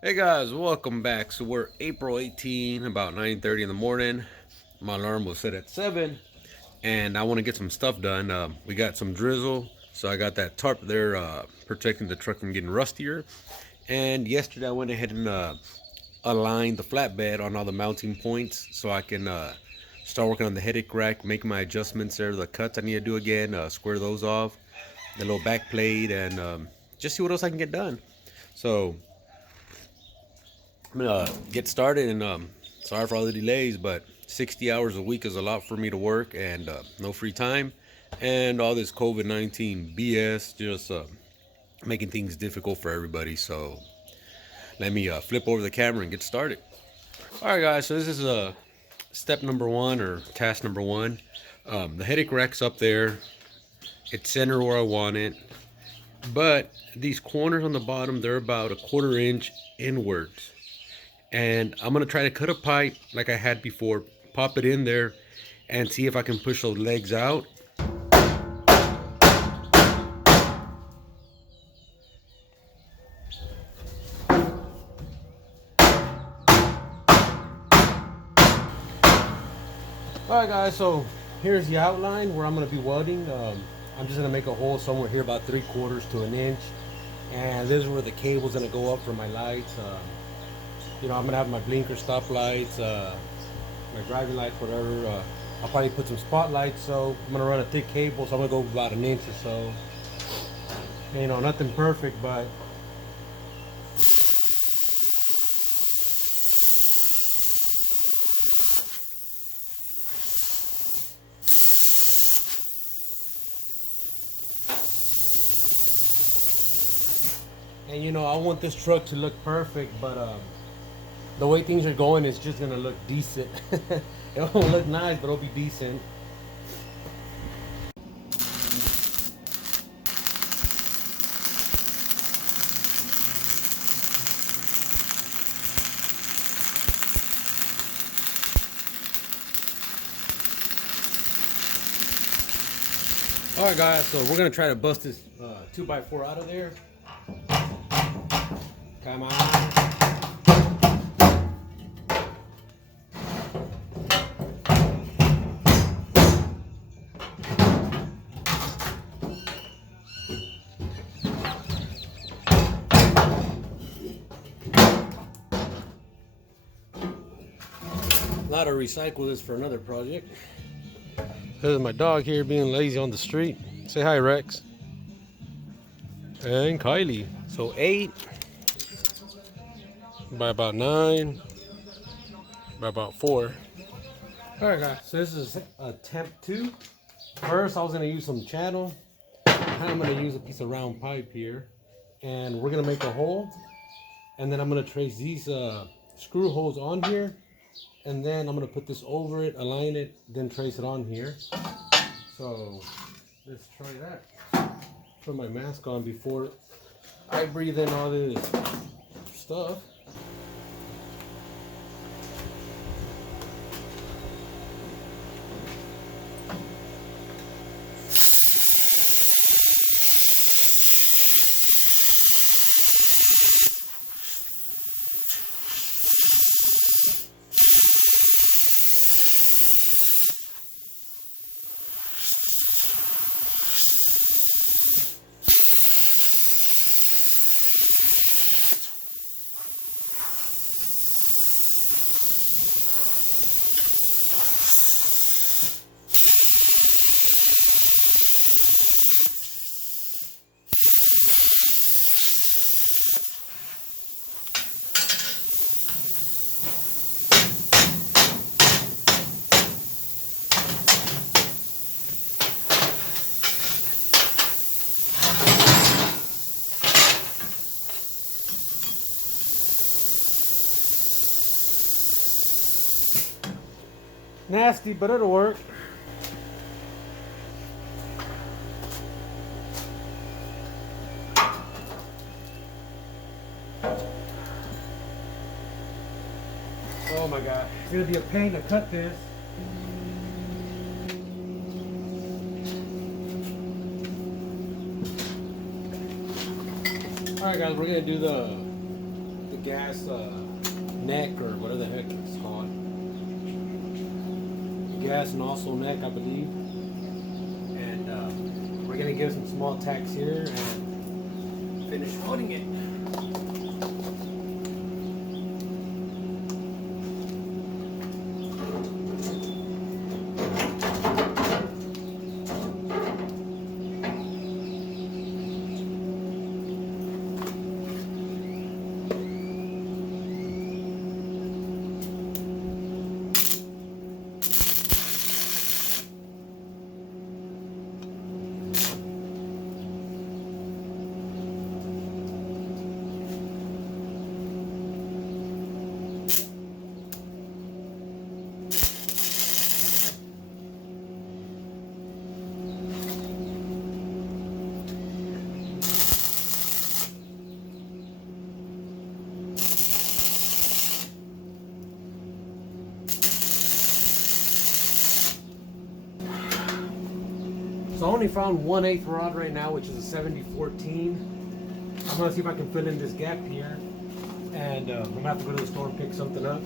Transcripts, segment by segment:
Hey guys, welcome back. So we're April 18, about 9:30 in the morning. My alarm was set at 7, and I want to get some stuff done. We got some drizzle, so I got that tarp there protecting the truck from getting rustier. And yesterday I went ahead and aligned the flatbed on all the mounting points so I can start working on the headache rack, making my adjustments there, the cuts I need to do again, square those off, the little back plate, and just see what else I can get done. So I'm gonna get started, and sorry for all the delays, but 60 hours a week is a lot for me to work, and no free time, and all this COVID-19 BS just making things difficult for everybody. So let me flip over the camera and get started. All right, guys. So this is step number one, or task number one. The headache rack's up there. It's center where I want it, but these corners on the bottom, they're about a 1/4 inch inwards. And I'm gonna try to cut a pipe like I had before, pop it in there, and see if I can push those legs out. All right, guys, so here's the outline where I'm gonna be welding. I'm just gonna make a hole somewhere here about 3/4 to an inch, and this is where the cable's gonna go up for my lights. I'm gonna have my blinker stop lights, my driving lights, whatever. I'll probably put some spotlights. So I'm gonna run a thick cable, so I'm gonna go about an inch or so. Nothing perfect, but I want this truck to look perfect, but the way things are going, it's just gonna look decent. It won't look nice, but it'll be decent. All right, guys, so we're gonna try to bust this 2x4 out of there. Come on. Not to recycle this for another project. There's my dog here being lazy on the street. Say hi, Rex. And Kylie. So 8 by about 9 by about 4. All right, guys. So this is attempt 2. First, I was gonna use some channel. Now I'm gonna use a piece of round pipe here, and we're gonna make a hole. And then I'm gonna trace these screw holes on here. And then I'm gonna put this over it, align it, then trace it on here. So let's try that. Put my mask on before I breathe in all this stuff. Nasty, but it'll work. Oh my God, it's gonna be a pain to cut this. All right, guys, we're gonna do the gas neck, or whatever the heck it's called. Gas nozzle neck, I believe. And we're gonna give some small tacks here and finish welding it. So I only found 1/8 rod right now, which is a 7014. I'm gonna see if I can fill in this gap here, and I'm gonna have to go to the store and pick something up.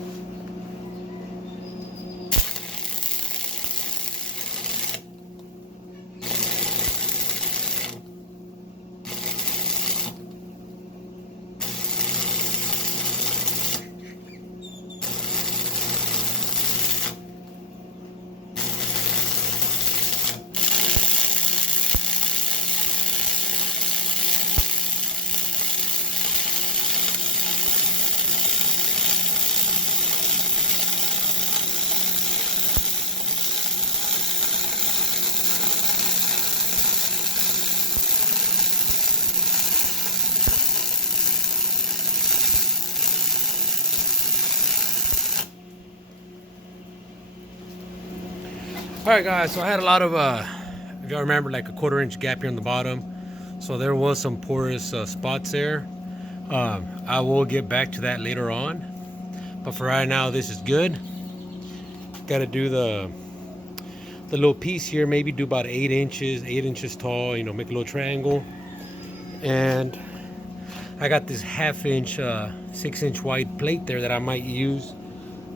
Alright guys, so I had a lot of, if y'all remember, like a 1/4 inch gap here on the bottom. So there was some porous spots there. I will get back to that later on. But for right now, this is good. Got to do the little piece here, maybe do about 8 inches tall, you know, make a little triangle. And I got this 1/2 inch, 6-inch wide plate there that I might use.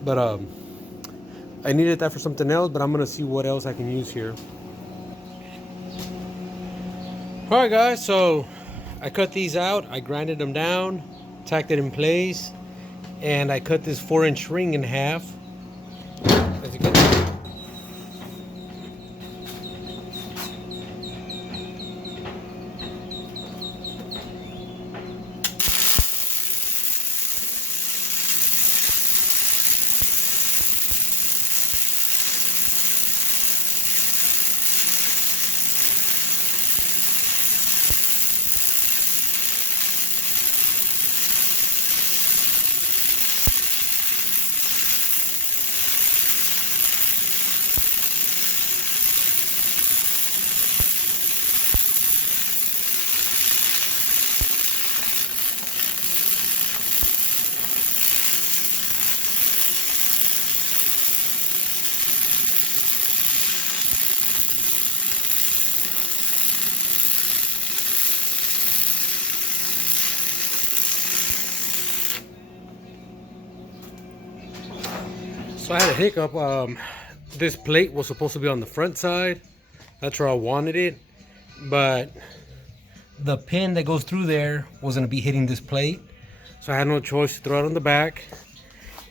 But I needed that for something else, but I'm gonna see what else I can use here. Alright guys, so I cut these out, I grinded them down, tacked it in place, and I cut this 4-inch ring in half. As you can So I had a hiccup. This plate was supposed to be on the front side. That's where I wanted it. But the pin that goes through there was going to be hitting this plate. So I had no choice to throw it on the back.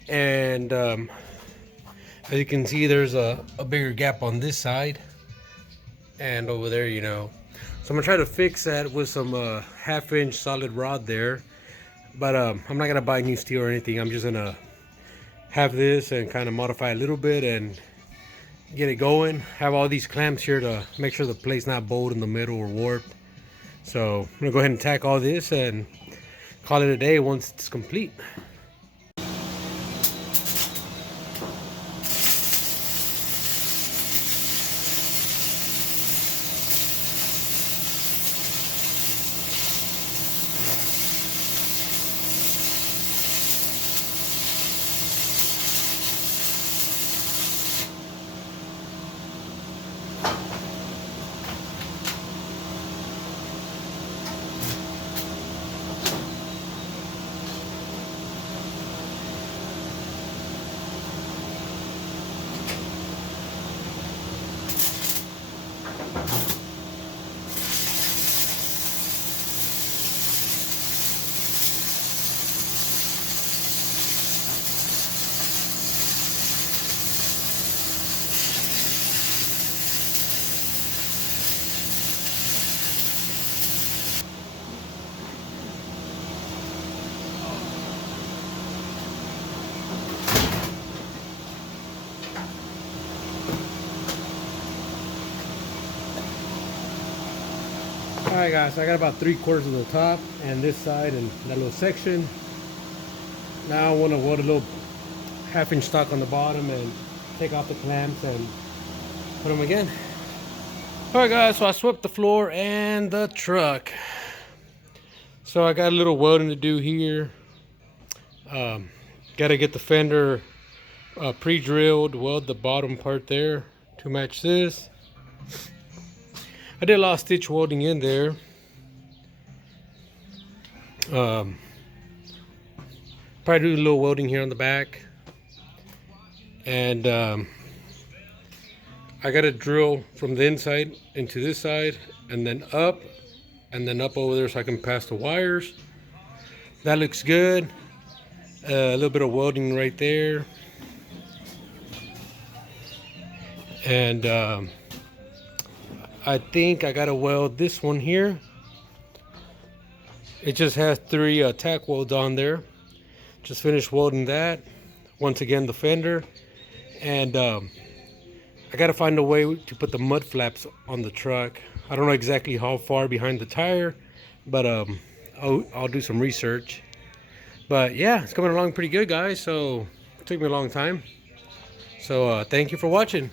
And as you can see, there's a bigger gap on this side. And over there, you know. So I'm going to try to fix that with some 1/2 inch solid rod there. But I'm not going to buy new steel or anything. I'm just going to have this and kind of modify a little bit and get it going. Have all these clamps here to make sure the plate's not bowed in the middle or warped. So I'm gonna go ahead and tack all this and call it a day once it's complete. Alright guys, so I got about 3/4 of the top and this side and that little section. Now I want to weld a little 1/2 inch stock on the bottom and take off the clamps and put them again. Alright guys, so I swept the floor and the truck. So I got a little welding to do here. Got to get the fender pre-drilled, weld the bottom part there to match this. I did a lot of stitch welding in there. Probably do a little welding here on the back. And I got to drill from the inside into this side and then up over there so I can pass the wires. That looks good. A little bit of welding right there. And I think I gotta weld this one here. It just has 3 tack welds on there. Just finished welding that. Once again, the fender. And I gotta find a way to put the mud flaps on the truck. I don't know exactly how far behind the tire, but I'll do some research. But yeah, it's coming along pretty good, guys. So it took me a long time. So thank you for watching.